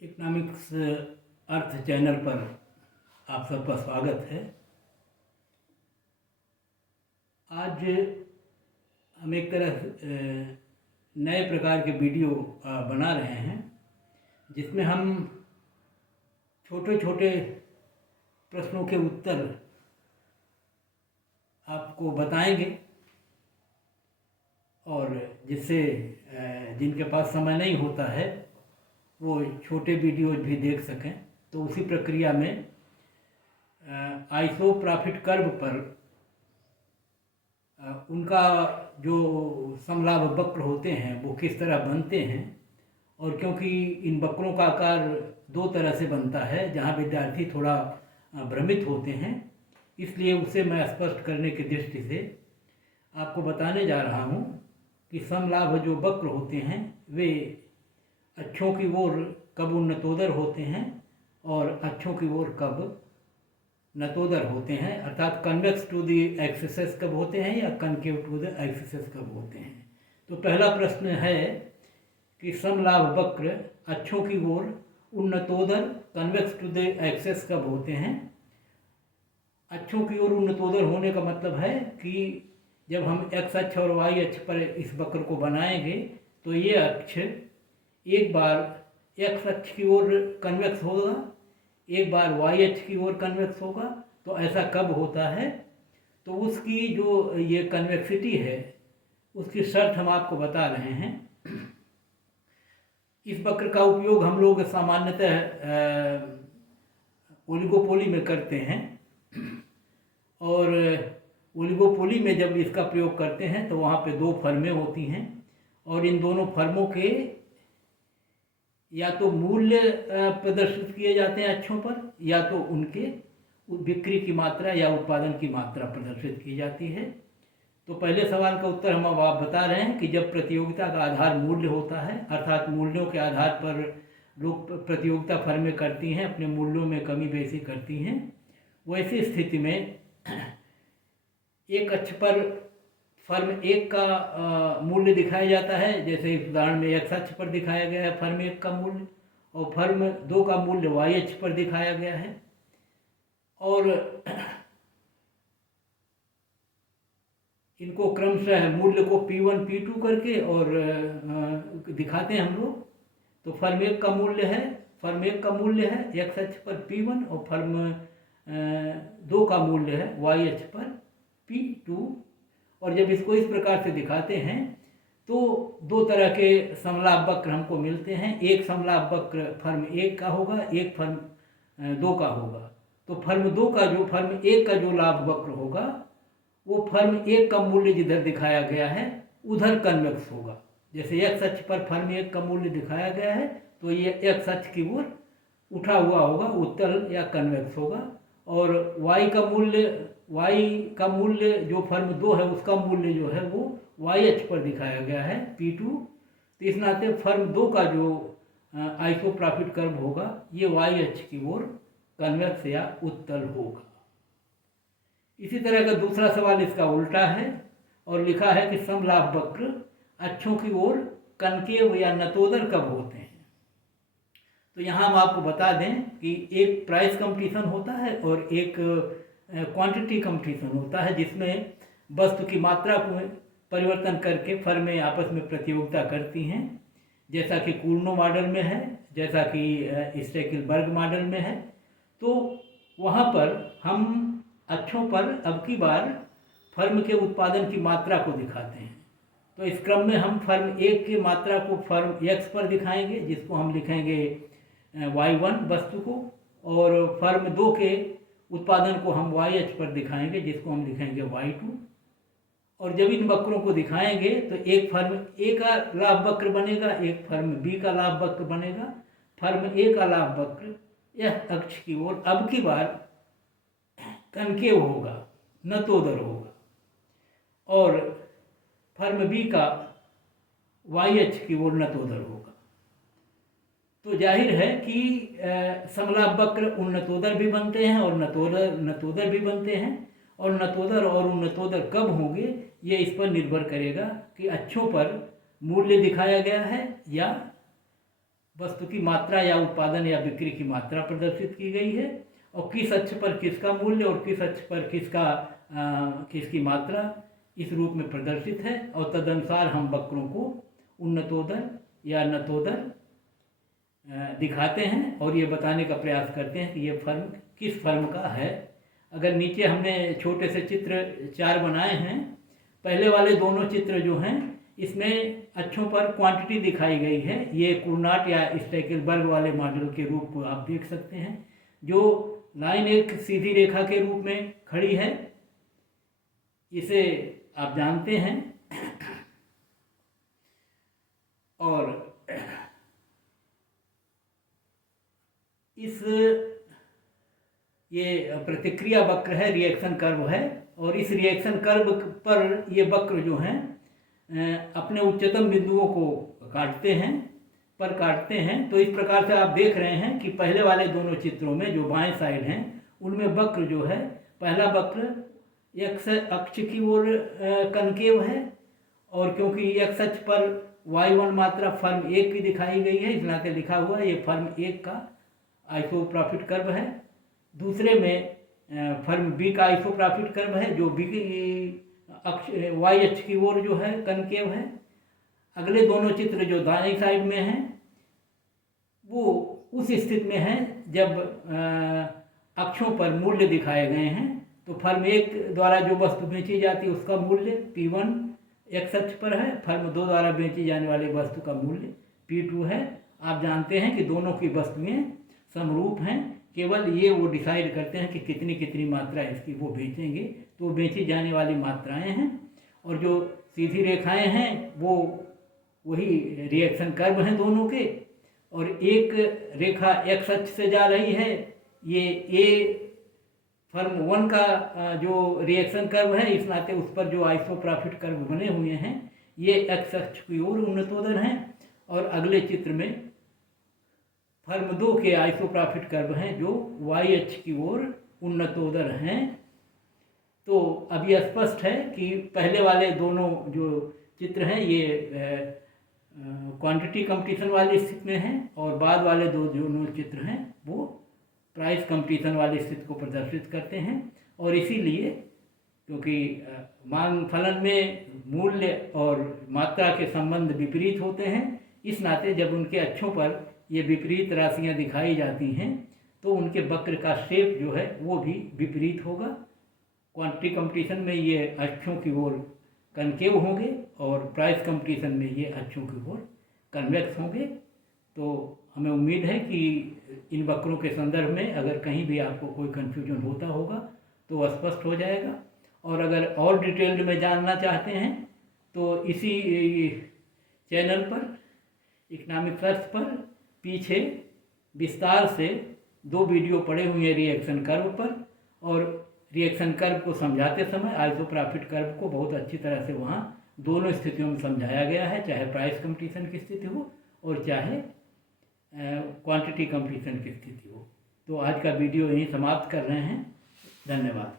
Economics अर्थ channel पर आप सबका स्वागत है। आज हम एक तरह नए प्रकार के वीडियो बना रहे हैं जिसमें हम छोटे छोटे प्रश्नों के उत्तर आपको बताएंगे और जिससे जिनके पास समय नहीं होता है वो छोटे वीडियोज भी देख सकें। तो उसी प्रक्रिया में आइसो प्रॉफिट कर्व पर उनका जो समलाभ वक्र होते हैं वो किस तरह बनते हैं, और क्योंकि इन वक्रों का आकार दो तरह से बनता है जहां विद्यार्थी थोड़ा भ्रमित होते हैं, इसलिए उसे मैं स्पष्ट करने की दृष्टि से आपको बताने जा रहा हूं कि समलाभ जो वक्र होते हैं वे अक्षों की ओर कब उन्नतोदर होते हैं और अक्षों की ओर कब नतोदर होते हैं, अर्थात कन्वेक्स टू द एक्सिस कब होते हैं या कनकेव टू द एक्सिस कब होते हैं। तो पहला प्रश्न है कि समलाभ वक्र अक्षों की ओर उन्नतोदर कन्वेक्स टू द एक्सिस कब होते हैं। अक्षों की ओर उन्नतोदर होने का मतलब है कि जब हम एक्स अक्ष और वाई अक्ष पर इस वक्र को बनाएंगे तो ये अक्ष एक बार एक्स अक्ष की ओर कन्वेक्स होगा, एक बार वाई अक्ष की ओर कन्वेक्स होगा। तो ऐसा कब होता है, तो उसकी जो ये कन्वेक्सिटी है उसकी शर्त हम आपको बता रहे हैं। इस वक्र का उपयोग हम लोग सामान्यतः ओलिगोपोली में करते हैं, और ओलिगोपोली में जब इसका प्रयोग करते हैं तो वहाँ पे दो फर्में होती हैं और इन दोनों फर्मों के या तो मूल्य प्रदर्शित किए जाते हैं अक्षों पर, या तो उनके बिक्री की मात्रा या उत्पादन की मात्रा प्रदर्शित की जाती है। तो पहले सवाल का उत्तर हम अब आप बता रहे हैं कि जब प्रतियोगिता का आधार मूल्य होता है, अर्थात मूल्यों के आधार पर लोग प्रतियोगिता फर्में करती हैं, अपने मूल्यों में कमी बेसी करती हैं, वैसी स्थिति में एक अक्ष पर फर्म एक का मूल्य दिखाया जाता है, जैसे इस उदाहरण में एक्स अक्ष पर दिखाया गया है फर्म एक का मूल्य, और फर्म दो का मूल्य वाई अक्ष पर दिखाया गया है। और इनको क्रमशः मूल्य को P1 P2 करके और दिखाते हैं हम लोग। तो फर्म एक का मूल्य है एक्स अक्ष पर P1 और फर्म दो का मूल्य है वाई अक्ष पर P2। और जब इसको इस प्रकार से दिखाते हैं तो दो तरह के समलाभ वक्र हमको मिलते हैं। एक समलाभ वक्र फर्म एक का होगा, एक फर्म दो का होगा। तो फर्म एक का जो लाभ वक्र होगा वो फर्म एक का मूल्य जिधर दिखाया गया है उधर कन्वेक्स होगा। जैसे एक्स अक्ष पर फर्म एक का मूल्य दिखाया गया है तो ये एक्स अक्ष की ओर उठा हुआ होगा, उत्तल या कन्वेक्स होगा। और वाई का मूल्य जो फर्म दो है उसका मूल्य जो है वो वाई अक्ष पर दिखाया गया है P2। तो इस नाते फर्म दो का जो आइसो प्रॉफिट कर्व होगा ये वाई अक्ष की ओर कन्वेक्स या उत्तल होगा। इसी तरह का दूसरा सवाल इसका उल्टा है और लिखा है कि समलाभ वक्र अक्षों की ओर कनकेव या नतोदर कब होते हैं। तो यहाँ हम आपको बता दें कि एक प्राइस कंपटीशन होता है और एक क्वांटिटी कंपटीशन होता है, जिसमें वस्तु की मात्रा को परिवर्तन करके फर्में आपस में प्रतियोगिता करती हैं, जैसा कि कूर्नो मॉडल में है, जैसा कि स्टेकिलबर्ग मॉडल में है। तो वहाँ पर हम अक्षों पर अब की बार फर्म के उत्पादन की मात्रा को दिखाते हैं। तो इस क्रम में हम फर्म एक की मात्रा को फर्म एक्स पर दिखाएंगे, जिसको हम लिखेंगे y1 वस्तु को, और फर्म दो के उत्पादन को हम वाई अक्ष पर दिखाएंगे, जिसको हम लिखेंगे y2। और जब इन वक्रों को दिखाएंगे तो एक फर्म ए का लाभ वक्र बनेगा, एक फर्म बी का लाभ वक्र बनेगा। फर्म ए का लाभ वक्र यह अक्ष की ओर अब की बार कनकेव होगा, नतोदर होगा, और फर्म बी का वाई अक्ष की ओर नतोदर होगा। तो जाहिर है कि समलाभ वक्र उन्नतोदर भी बनते हैं और नतोदर भी बनते हैं, और नतोदर और उन्नतोदर कब होंगे ये इस पर निर्भर करेगा कि अक्षों पर मूल्य दिखाया गया है या वस्तु की मात्रा या उत्पादन या बिक्री की मात्रा प्रदर्शित की गई है, और किस अक्ष पर किसका मूल्य और किस अक्ष पर किसकी मात्रा इस रूप में प्रदर्शित है। और तदनुसार हम वक्रों को उन्नतोदर या नतोदर दिखाते हैं और ये बताने का प्रयास करते हैं कि ये फर्म किस फर्म का है। अगर नीचे हमने छोटे से चित्र 4 बनाए हैं, पहले वाले दोनों चित्र जो हैं इसमें अक्षों पर क्वांटिटी दिखाई गई है। ये कुर्नाट या स्टैकेलबर्ग वाले मॉडल के रूप को आप देख सकते हैं, जो लाइन एक सीधी रेखा के रूप में खड़ी है, इसे आप जानते हैं। और ये प्रतिक्रिया वक्र है, रिएक्शन कर्व है, और इस रिएक्शन कर्व पर ये वक्र जो हैं अपने उच्चतम बिंदुओं को काटते हैं। तो इस प्रकार से आप देख रहे हैं कि पहले वाले दोनों चित्रों में जो बाएं साइड हैं उनमें वक्र जो है, पहला वक्र एक्स अक्ष की ओर कनकेव है, और क्योंकि एक्स अक्ष पर y1 मात्रा फर्म 1 की दिखाई गई है, इस नाते लिखा हुआ ये फर्म 1 का आइसोप्रॉफिट कर्व है। दूसरे में फर्म बी का आइसोप्रॉफिट कर्व है, जो बी अक्ष वाई अक्ष की ओर जो है कनकेव है। अगले दोनों चित्र जो दाएं साइड में हैं वो उस स्थिति में हैं जब अक्षों पर मूल्य दिखाए गए हैं। तो फर्म 1 द्वारा जो वस्तु बेची जाती है उसका मूल्य P1 एक्स अक्ष पर है, फर्म 2 द्वारा बेची जाने वाली वस्तु का मूल्य P2 है। आप जानते हैं कि दोनों की वस्तुएं समरूप हैं, केवल ये वो डिसाइड करते हैं कि कितनी कितनी मात्रा इसकी वो बेचेंगे, तो बेची जाने वाली मात्राएं हैं। और जो सीधी रेखाएं हैं वो वही रिएक्शन कर्व हैं दोनों के, और एक रेखा एक्स अक्ष से जा रही है, ये ए फर्म 1 का जो रिएक्शन कर्व है, इस नाते उस पर जो आइसोप्रॉफिट कर्व बने हुए हैं ये एक्स अक्ष की ओर उन्नतोदर हैं। और अगले चित्र में फर्म 2 के आइसोप्रॉफिट कर्व हैं जो वाई अक्ष की ओर उन्नतोदर हैं। तो अब ये स्पष्ट है कि पहले वाले दोनों जो चित्र हैं ये क्वांटिटी कंपटीशन वाली स्थिति में हैं, और बाद वाले दोनों चित्र हैं वो प्राइस कंपटीशन वाली स्थिति को प्रदर्शित करते हैं। और इसीलिए क्योंकि मांग फलन में मूल्य और मात्रा के संबंध विपरीत होते हैं, इस नाते जब उनके अक्षों पर ये विपरीत राशियां दिखाई जाती हैं तो उनके वक्र का शेप जो है वो भी विपरीत होगा। क्वांटिटी कंपटीशन में ये अक्षों की ओर कनकेव होंगे और प्राइस कंपटीशन में ये अक्षों की ओर कन्वेक्स होंगे। तो हमें उम्मीद है कि इन वक्रों के संदर्भ में अगर कहीं भी आपको कोई कन्फ्यूजन होता होगा तो वह स्पष्ट हो जाएगा। और अगर और डिटेल्ड में जानना चाहते हैं तो इसी चैनल पर इकोनॉमिक सर्च पर पीछे विस्तार से 2 वीडियो पड़े हुए हैं रिएक्शन कर्व पर, और रिएक्शन कर्व को समझाते समय आइसोप्रॉफिट कर्व को बहुत अच्छी तरह से वहाँ दोनों स्थितियों में समझाया गया है, चाहे प्राइस कंपटीशन की स्थिति हो और चाहे क्वांटिटी कंपटीशन की स्थिति हो। तो आज का वीडियो यहीं समाप्त कर रहे हैं। धन्यवाद।